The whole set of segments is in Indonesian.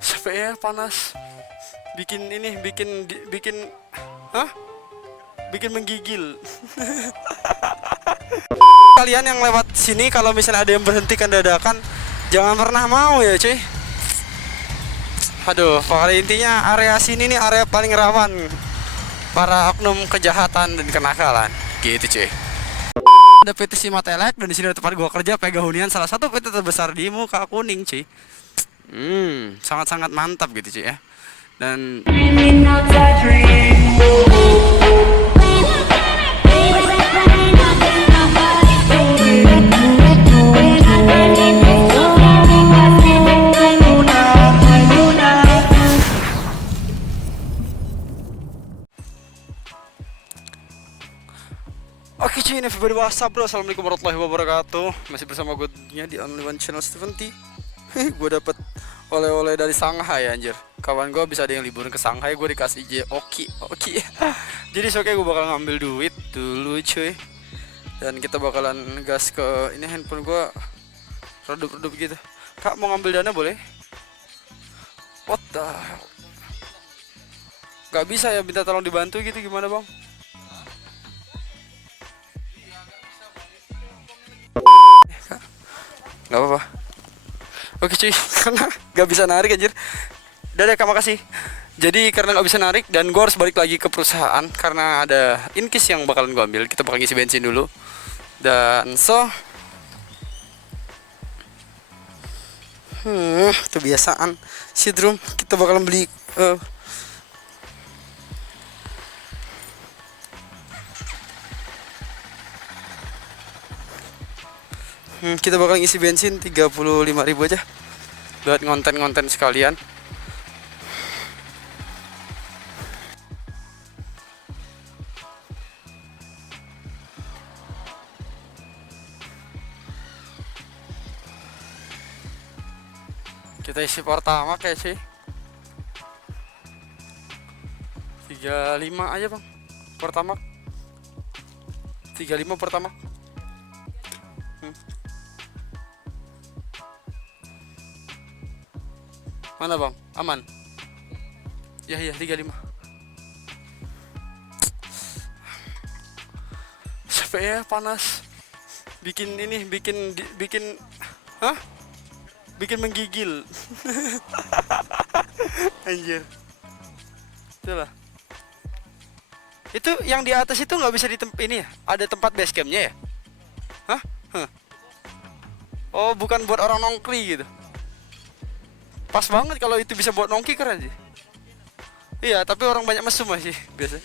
Capek ya, panas. Bikin ini, bikin menggigil. Kalian yang lewat sini kalau misalnya ada yang berhentikan dadakan, jangan pernah mau ya cuy. Aduh, pokoknya intinya area sini nih area paling rawan para oknum kejahatan dan kenakalan. Gitu cuy. Ada PT Simatek dan di sini ada tempat gua kerja, PG Hunian, salah satu PT terbesar di Muka Kuning cuy. Sangat-sangat mantap gitu cuy ya. Dan oke cuy, ini everybody, what's up bro? Assalamualaikum warahmatullahi wabarakatuh. Masih bersama gue di Only One Channel Steven T. Gue dapet oleh-oleh dari Shanghai anjir. Kawan gue bisa ada yang liburan ke Shanghai, gue dikasih oki. Jadi oke, gue bakal ngambil duit dulu cuy. Dan kita bakalan gas ke ini, handphone gue redup-redup gitu. Kak mau ngambil dana boleh? What the hell? Gak bisa ya, minta tolong dibantu gitu, gimana bang? Gak apa-apa. Oke cuy, karena gak bisa narik anjir. Dadah kak, makasih. Jadi karena gak bisa narik dan gue harus balik lagi ke perusahaan karena ada inkis yang bakalan gue ambil. Kita bakal ngisi bensin dulu. Dan kebiasaan sidrum. Kita bakalan beli kita bakal ngisi bensin 35.000 aja buat ngonten-ngonten sekalian. Kita isi pertama kayak sih 35 aja bang, pertama 35 pertama. Mana bang? Aman? Ya 35. Capek ya, panas. Bikin menggigil. Anjir. Itulah. Itu yang di atas itu nggak bisa ini ya? Ada tempat base campnya ya? Hah? Oh, bukan buat orang nongkri gitu. Pas banget kalau itu bisa buat nongki, keren sih. Iya, tapi orang banyak mesum masih biasa.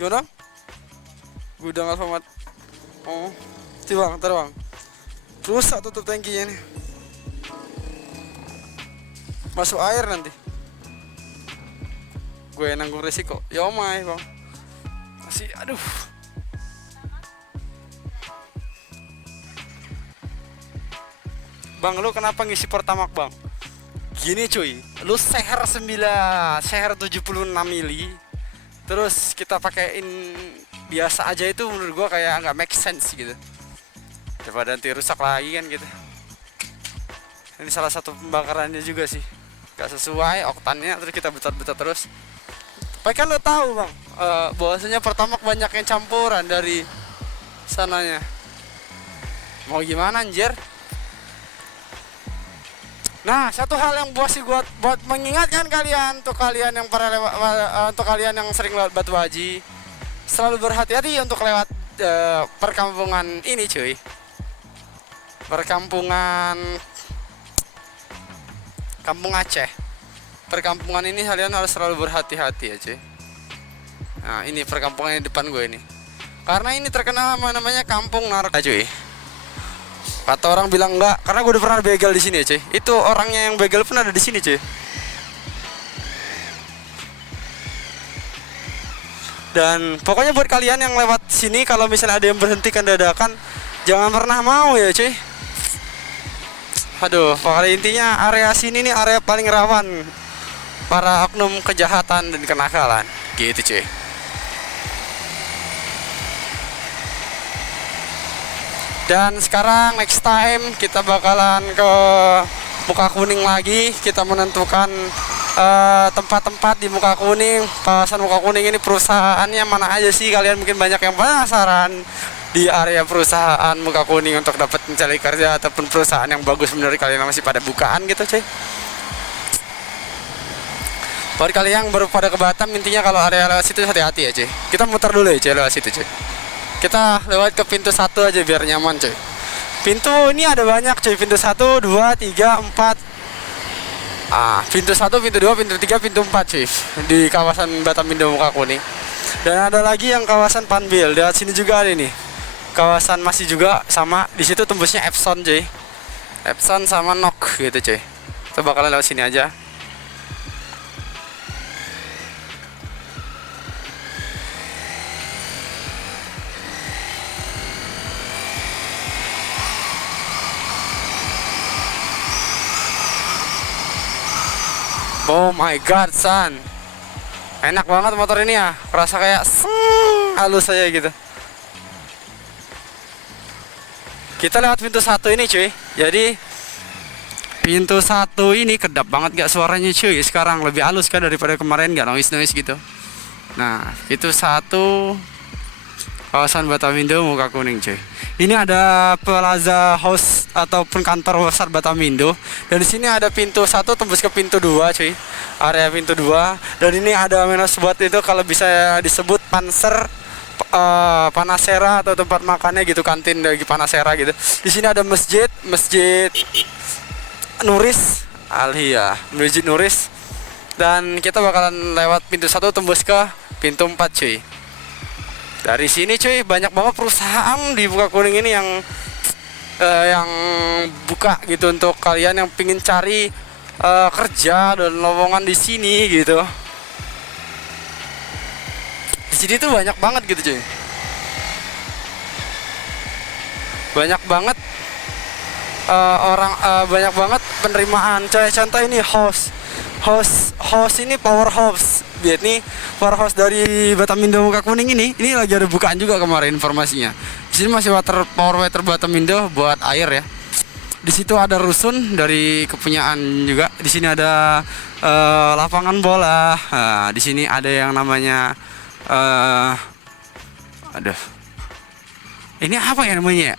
Gimana? Gudang Alfamart. Oh, bang, terbang. Rusak tutup tangkinya nih. Masuk air nanti. Gue nanggung resiko. Ya omai bang. Masih, aduh. Bang, lu kenapa ngisi pertamax bang? Gini cuy, lu seher 76 mili. Terus kita pakein biasa aja, itu menurut gua kayak nggak make sense gitu. Daripada nanti rusak lagi kan gitu. Ini salah satu pembakarannya juga sih. Gak sesuai oktannya, terus kita betat-betat terus. Tapi kan lo tahu bang, bahwasanya pertamax banyak yang campuran dari sananya. Mau gimana anjir? Nah, satu hal yang buat mengingatkan kalian, untuk kalian yang untuk kalian yang sering lewat Batu Haji, selalu berhati-hati untuk lewat perkampungan ini cuy. Perkampungan Kampung Aceh. Perkampungan ini kalian harus selalu berhati-hati ya cuy. Nah, ini perkampungan di depan gue ini. Karena ini terkenal namanya kampung narkoba cuy. Kata orang bilang enggak, karena gue udah pernah begal di sini ya cuy. Itu orangnya yang begal pun ada di sini cuy. Dan pokoknya buat kalian yang lewat sini, kalau misalnya ada yang berhentikan dadakan, jangan pernah mau ya cuy. Aduh, pokoknya intinya area sini nih area paling rawan para oknum kejahatan dan kenakalan. Gitu cuy. Dan sekarang next time kita bakalan ke Muka Kuning lagi. Kita menentukan tempat-tempat di Muka Kuning. Kawasan Muka Kuning ini perusahaannya mana aja sih? Kalian mungkin banyak yang penasaran di area perusahaan Muka Kuning untuk dapat mencari kerja ataupun perusahaan yang bagus. Menurut kalian masih pada bukaan gitu cuy. Buat kalian yang baru pada ke Batam, intinya kalau area lewat situ hati-hati ya cuy. Kita muter dulu ya cuy lewat situ cuy. Kita lewat ke pintu 1 aja biar nyaman cuy. Pintu ini ada banyak cuy. Pintu 1, 2, 3, 4. Pintu 1, pintu 2, pintu 3, pintu 4 cuy. Di kawasan Batam Indo Muka Kuning. Dan ada lagi yang kawasan Panbil. Di sini juga ada nih. Kawasan masih juga sama. Di situ tembusnya Epson cuy. Epson sama Nok gitu cuy. Kita bakalan lewat sini aja. Oh my god, son. Enak banget motor ini ya. Rasa kayak halus aja gitu. Kita lewat pintu 1 ini cuy. Jadi pintu 1 ini kedap banget gak suaranya cuy. Sekarang lebih halus kan daripada kemarin, gak noise gitu. Nah, pintu 1 kawasan Batam Indo Muka Kuning cuy. Ini ada Plaza House ataupun kantor besar Batam Indo. Dan di sini ada pintu 1 tembus ke pintu 2 cuy. Area pintu 2. Dan ini ada minus buat itu kalau bisa disebut Panasera atau tempat makannya gitu, kantin dari Panasera gitu. Di sini ada masjid Nuris Alhia, Masjid Nuris. Dan kita bakalan lewat pintu 1 tembus ke pintu 4 cuy. Dari sini cuy banyak banget perusahaan di Muka Kuning ini yang buka gitu untuk kalian yang pingin cari kerja dan lowongan di sini gitu. Di sini tuh banyak banget gitu cuy. Banyak banget banyak banget penerimaan. Contoh ini host ini powerhouse. Lihat nih, powerhouse dari Batam Indo Muka Kuning ini lagi ada bukaan juga kemarin informasinya. Di sini masih power water Batam Indo buat air ya. Di situ ada rusun dari kepunyaan juga. Di sini ada lapangan bola. Nah, di sini ada yang namanya ini apa ya namanya?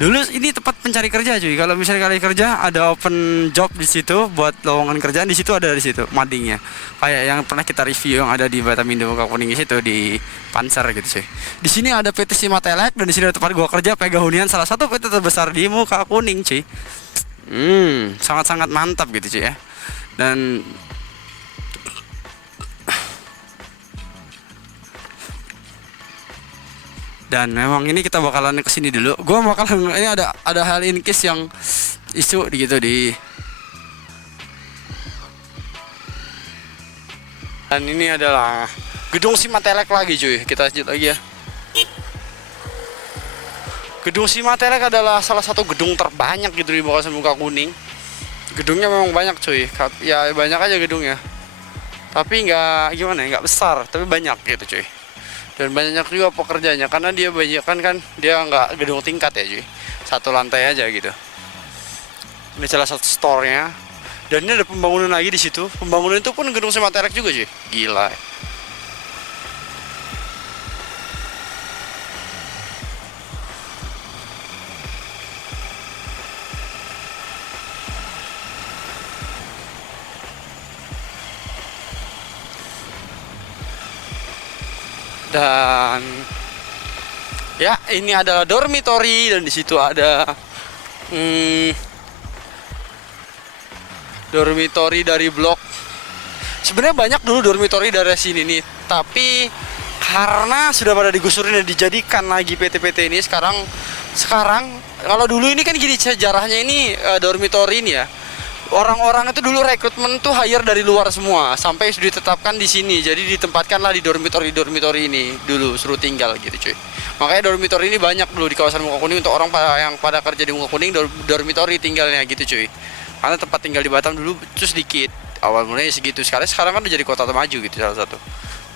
Dulu ini tempat pencari kerja cuy. Kalau misalnya kalian kerja ada open job di situ buat lowongan kerjaan, di situ ada, di situ madingnya. Kayak yang pernah kita review yang ada di Batam Indo Muka Kuning di situ di Panser gitu cuy. Di sini ada PT Simatelek dan di sini ada tempat gua kerja Pega Hunian, salah satu PT terbesar di Muka Kuning cuy. Sangat-sangat mantap gitu cuy ya. Dan memang ini kita bakalan kesini dulu. Gua bakalan ini ada hal in case yang isu gitu di. Dan ini adalah gedung Simatelek lagi cuy. Kita lanjut lagi ya. Gedung Simatelek adalah salah satu gedung terbanyak gitu di kawasan Muka Kuning. Gedungnya memang banyak cuy. Ya banyak aja gedungnya. Tapi nggak gimana ya, nggak besar, tapi banyak gitu cuy. Dan banyak juga pekerjanya karena dia banyak kan dia nggak gedung tingkat ya cuy, satu lantai aja gitu. Ini salah satu store-nya. Dan ini ada pembangunan lagi di situ. Pembangunan itu pun gedung Simatelek juga cuy. Gila. Dan ya ini adalah dormitory dan di situ ada dormitory dari blok. Sebenarnya banyak dulu dormitory dari sini nih, tapi karena sudah pada digusurin dan dijadikan lagi PT-PT ini sekarang kalau dulu ini kan gini sejarahnya ini dormitory ini ya. Orang-orang itu dulu rekrutmen tuh hire dari luar semua sampai sudah ditetapkan di sini. Jadi ditempatkanlah di dormitory ini dulu suruh tinggal gitu cuy. Makanya dormitory ini banyak dulu di kawasan Muka Kuning untuk orang yang pada kerja di Muka Kuning, dormitory tinggalnya gitu cuy. Karena tempat tinggal di Batam dulu tuh sedikit. Awal mulanya segitu. Sekarang kan udah jadi kota maju gitu salah satu.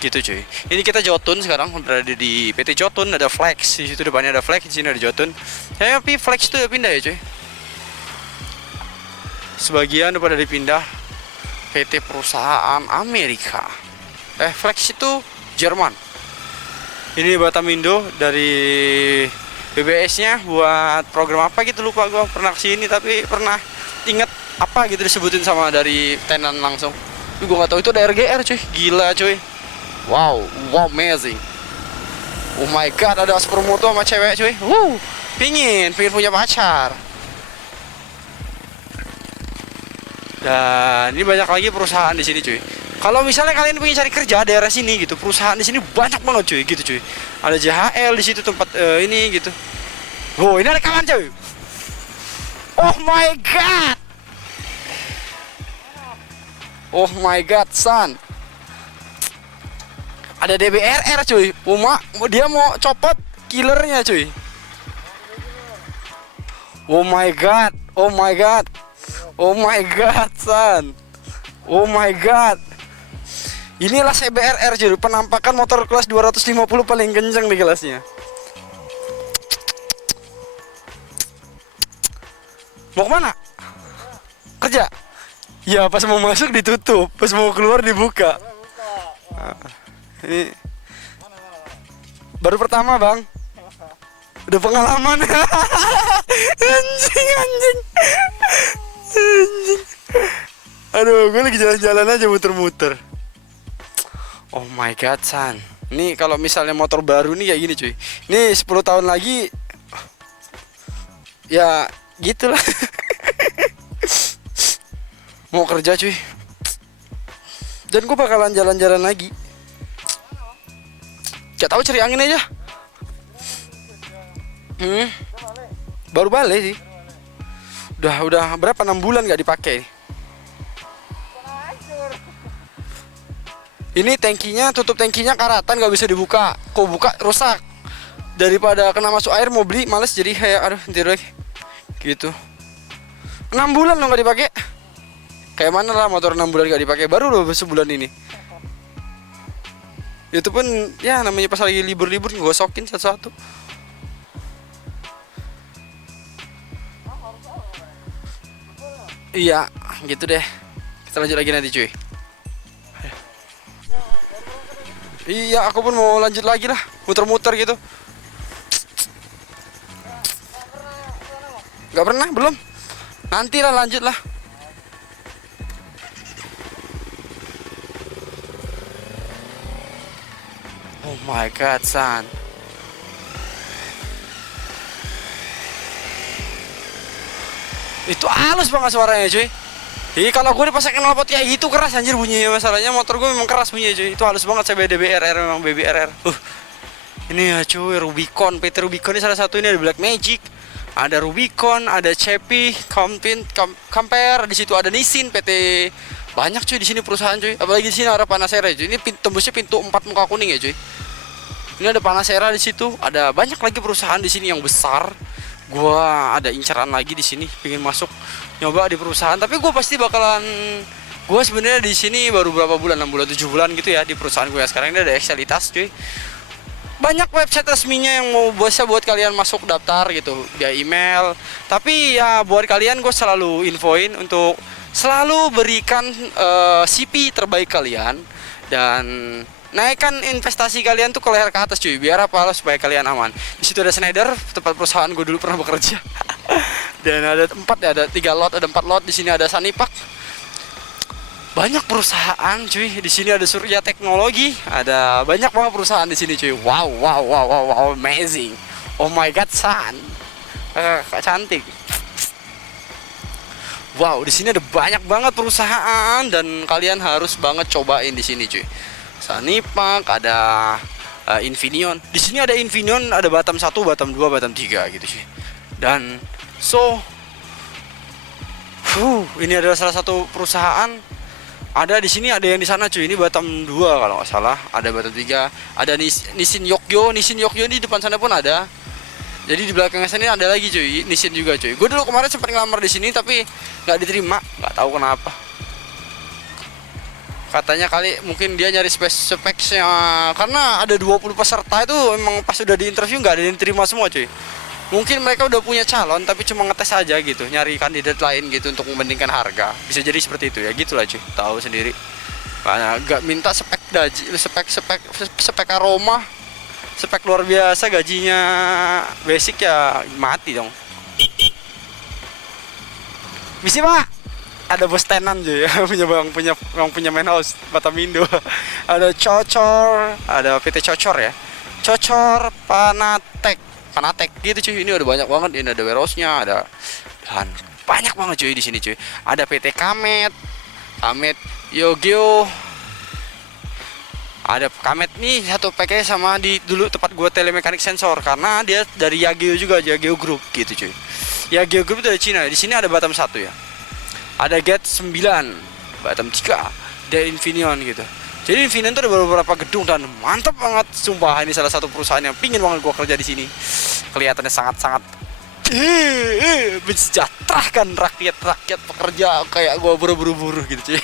gitu cuy. Ini kita Jotun sekarang, berada di PT Jotun, ada Flex di situ, depannya ada Flex, di sini ada Jotun. Tapi Flex itu ya pindah ya cuy. Sebagian udah pada dipindah PT perusahaan Amerika. Flex itu Jerman. Ini Batamindo dari BBS-nya buat program apa gitu, lupa gua. Pernah kesini tapi pernah inget apa gitu disebutin sama dari tenan langsung. Tapi gua nggak tahu itu ada RGR cuy. Gila cuy. Wow, amazing. Oh my god, ada supermoto sama cewek cuy. Pingin punya pacar. Dan ini banyak lagi perusahaan di sini cuy. Kalau misalnya kalian pengen cari kerja daerah sini gitu, perusahaan di sini banyak banget cuy, gitu cuy. Ada JHL di situ tempat ini gitu. Ini ada kawan cuy. Oh my god. Oh my god, son. Ada DBRR cuy. Dia mau copot killernya cuy. Oh my god. Oh my god. Oh my god, son. Oh my god. Inilah CBRR cuy, penampakan motor kelas 250 paling kencang di kelasnya. Mau kemana? Kerja? Ya pas mau masuk ditutup, pas mau keluar dibuka. Ini baru pertama bang, udah pengalaman. anjing. Aduh, gue lagi jalan-jalan aja muter-muter. Oh my god, san. Nih kalau misalnya motor baru nih kayak gini cuy. Nih 10 tahun lagi ya gitulah. Mau kerja cuy. Dan gue bakalan jalan-jalan lagi. Gak tahu cari angin aja. Baru balik sih. Udah berapa, 6 bulan gak dipakai. Ini tangkinya, tutup tangkinya karatan, gak bisa dibuka. Kok buka rusak. Daripada kena masuk air mau beli males, jadi kayak aduh nanti lagi gitu. 6 bulan lo gak dipakai. Kayak mana lah motor 6 bulan gak dipakai, baru lo sebulan ini. Itu pun ya namanya pas lagi libur-libur ngosokin satu-satu. Iya, gitu deh. Kita lanjut lagi nanti cuy. Iya, aku pun mau lanjut lagi lah, muter-muter gitu. Gak pernah, belum. Nanti lah lanjut lah. Oh my god, son. Itu halus banget suaranya cuy. Kalau gue dipasang knalpot kayak gitu keras anjir bunyinya. Masalahnya motor gue memang keras bunyinya cuy. Itu halus banget, saya DBRR memang BBRR. Ini ya cuy, Rubicon, PT Rubicon ini salah satu. Ini ada Black Magic, ada Rubicon, ada Cepi, Compare, di situ ada Nissin, PT. Banyak cuy di sini perusahaan cuy. Apalagi di sini ada Panasera cuy. Ini tembusnya pintu 4 muka kuning ya cuy. Ini ada Panasera di situ. Ada banyak lagi perusahaan di sini yang besar. Gua ada incaran lagi di sini, pengen masuk nyoba di perusahaan. Tapi gue pasti bakalan, gue sebenarnya di sini baru berapa bulan, 6 bulan 7 bulan gitu ya di perusahaan gue ya. Sekarang ini ada Excelitas cuy. Banyak website resminya yang mau bisa buat kalian masuk daftar gitu via email. Tapi ya buat kalian gue selalu infoin untuk selalu berikan CP terbaik kalian dan naikkan investasi kalian tuh ke leher ke atas cuy, biar apa, supaya kalian aman. Di situ ada Schneider, tempat perusahaan gue dulu pernah bekerja. Dan ada 4 ya, ada 3 lot, ada 4 lot. Di sini ada Sanipak. Banyak perusahaan cuy. Di sini ada Surya Teknologi, ada banyak banget perusahaan di sini cuy. Wow, amazing. Oh my god, son. Cantik. Wow, di sini ada banyak banget perusahaan dan kalian harus banget cobain di sini cuy. Sanipak, ada Infineon. Di sini ada Infineon, ada Batam 1, Batam 2, Batam 3 gitu sih. Dan ini adalah salah satu perusahaan. Ada di sini, ada yang di sana cuy. Ini Batam 2 kalau nggak salah. Ada Batam 3, ada Nissin Yokyo. Nissin Yokyo ini di depan sana pun ada. Jadi di belakang sana ada lagi cuy, Nissin juga cuy. Gue dulu kemarin sempat ngelamar di sini tapi nggak diterima, nggak tahu kenapa. Katanya kali mungkin dia nyari speknya, karena ada 20 peserta itu emang pas udah di interview nggak ada yang diterima semua cuy. Mungkin mereka udah punya calon tapi cuma ngetes aja gitu, nyari kandidat lain gitu untuk membandingkan harga. Bisa jadi seperti itu ya, gitulah cuy. Tahu sendiri. Karena nggak minta spek aroma, spek luar biasa, gajinya basic ya mati dong. Misi pak, ada bos tenan juga ya, punya main house Batamindo. Ada Cocor, ada PT Cocor ya, Cocor Panatek gitu cuy. Ini udah banyak banget, ini ada warehouse-nya, ada dan banyak banget cuy di sini cuy. Ada PT Kamet Yogyo, ada Kamet nih satu pakai sama di dulu tempat gua telemekanik sensor, karena dia dari Yageo juga, Yageo Group gitu cuy. Yageo Group dari Cina. Di sini ada Batam 1 ya. Ada Gate 9, Batam 3, dan Infineon gitu. Jadi Infineon itu ada beberapa gedung dan mantap banget. Sumpah ini salah satu perusahaan yang pingin banget gua kerja di sini. Kelihatannya sangat-sangat mensejahterakan rakyat pekerja kayak gua buru-buru gitu.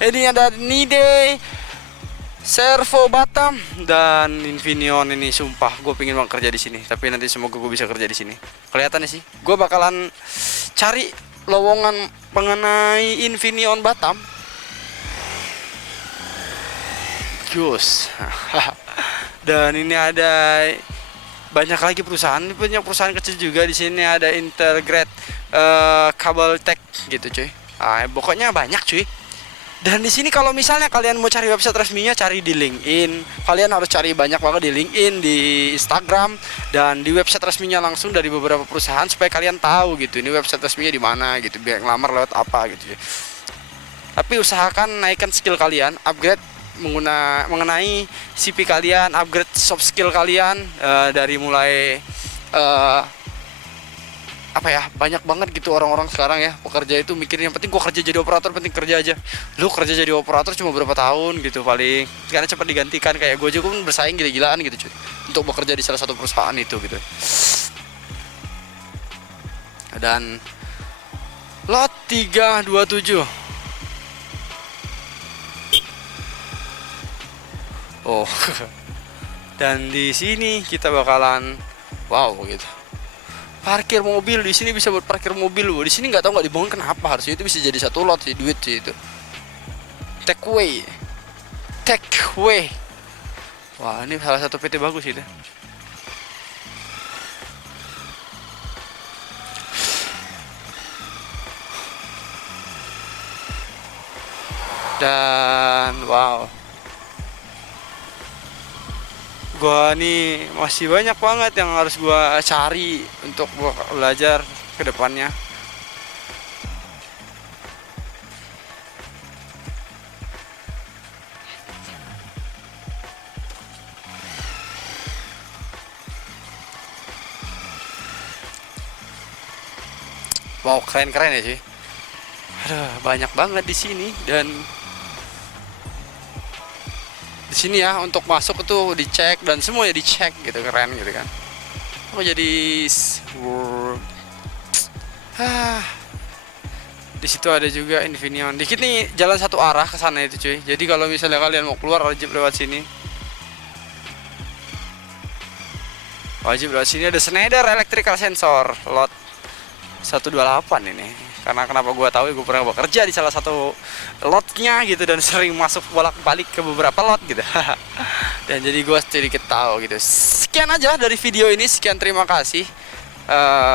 Ini ada Nide, Servo Batam dan Infineon. Ini sumpah gue pingin banget kerja di sini. Tapi nanti semoga gue bisa kerja di sini. Kelihatannya sih, gue bakalan cari lowongan mengenai Infineon Batam. Jus. Dan ini ada banyak lagi perusahaan. Ini banyak perusahaan kecil juga di sini. Ada Integrate Kabel Tech gitu cuy. Pokoknya banyak cuy. Dan di sini kalau misalnya kalian mau cari website resminya, cari di LinkedIn. Kalian harus cari banyak banget di LinkedIn, di Instagram, dan di website resminya langsung dari beberapa perusahaan supaya kalian tahu gitu. Ini website resminya di mana gitu, biar ngelamar lewat apa gitu. Tapi usahakan naikkan skill kalian, upgrade mengenai CV kalian, upgrade soft skill kalian dari mulai apa ya, banyak banget gitu orang-orang sekarang ya pekerja itu mikirnya yang penting gua kerja jadi operator, penting kerja aja. Lu kerja jadi operator cuma berapa tahun gitu paling, karena cepat digantikan. Kayak gue juga pun bersaing gila-gilaan gitu cuy untuk bekerja di salah satu perusahaan itu gitu. Dan lot 327. Oh. Dan di sini kita bakalan wow gitu. Parkir mobil di sini, bisa buat parkir mobil loh. Di sini nggak tahu nggak dibangun kenapa, harusnya itu bisa jadi satu lot sih, duit sih itu. Takeway. Wah, ini salah satu PT bagus itu. Dan wow, gua nih masih banyak banget yang harus gua cari untuk gua belajar ke depannya. Wow, keren-keren ya sih. Aduh, banyak banget di sini. Dan di sini ya untuk masuk itu dicek dan semua ya dicek gitu, keren gitu kan. Oh jadi di situ ada juga Infineon. Dikit nih jalan satu arah ke sana itu cuy. Jadi kalau misalnya kalian mau keluar wajib lewat sini. Wajib lewat sini. Ada Schneider Electrical Sensor lot 128 ini. Karena kenapa gue tahu, gue pernah bekerja di salah satu lotnya gitu dan sering masuk bolak-balik ke beberapa lot gitu. Dan jadi gue sedikit tahu gitu. Sekian aja dari video ini. Sekian, terima kasih.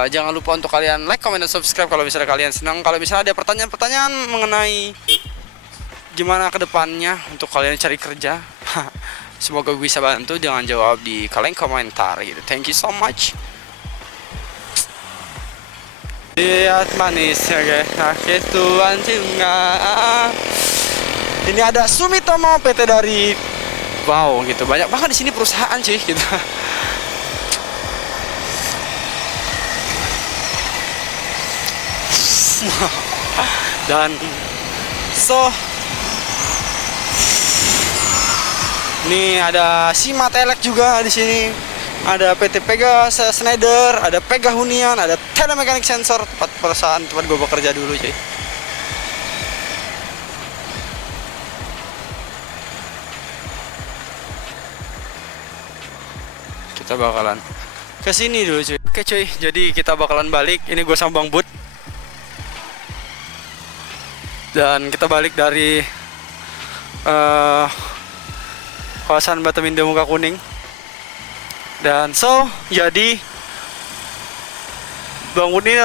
Jangan lupa untuk kalian like, comment, dan subscribe kalau misalnya kalian senang. Kalau misalnya ada pertanyaan-pertanyaan mengenai gimana kedepannya untuk kalian cari kerja, semoga gue bisa bantu. Jangan jawab di kolom komentar gitu. Thank you so much. Lihat manis ya guys, sakit Tuhan juga. Ini ada Sumitomo, PT dari wow gitu, banyak banget di sini perusahaan sih gitu. Dan ini ada Simatelek juga di sini. Ada PT Pegas, Schneider, ada Pega Hunian, ada Telemekanik Sensor, tempat perusahaan tempat gue bekerja dulu cuy. Kita bakalan ke sini dulu cuy. Oke cuy, jadi kita bakalan balik. Ini gue sama Bang Bud. Dan kita balik dari kawasan Batu Indah Muka Kuning. Dan jadi Bang Bud ini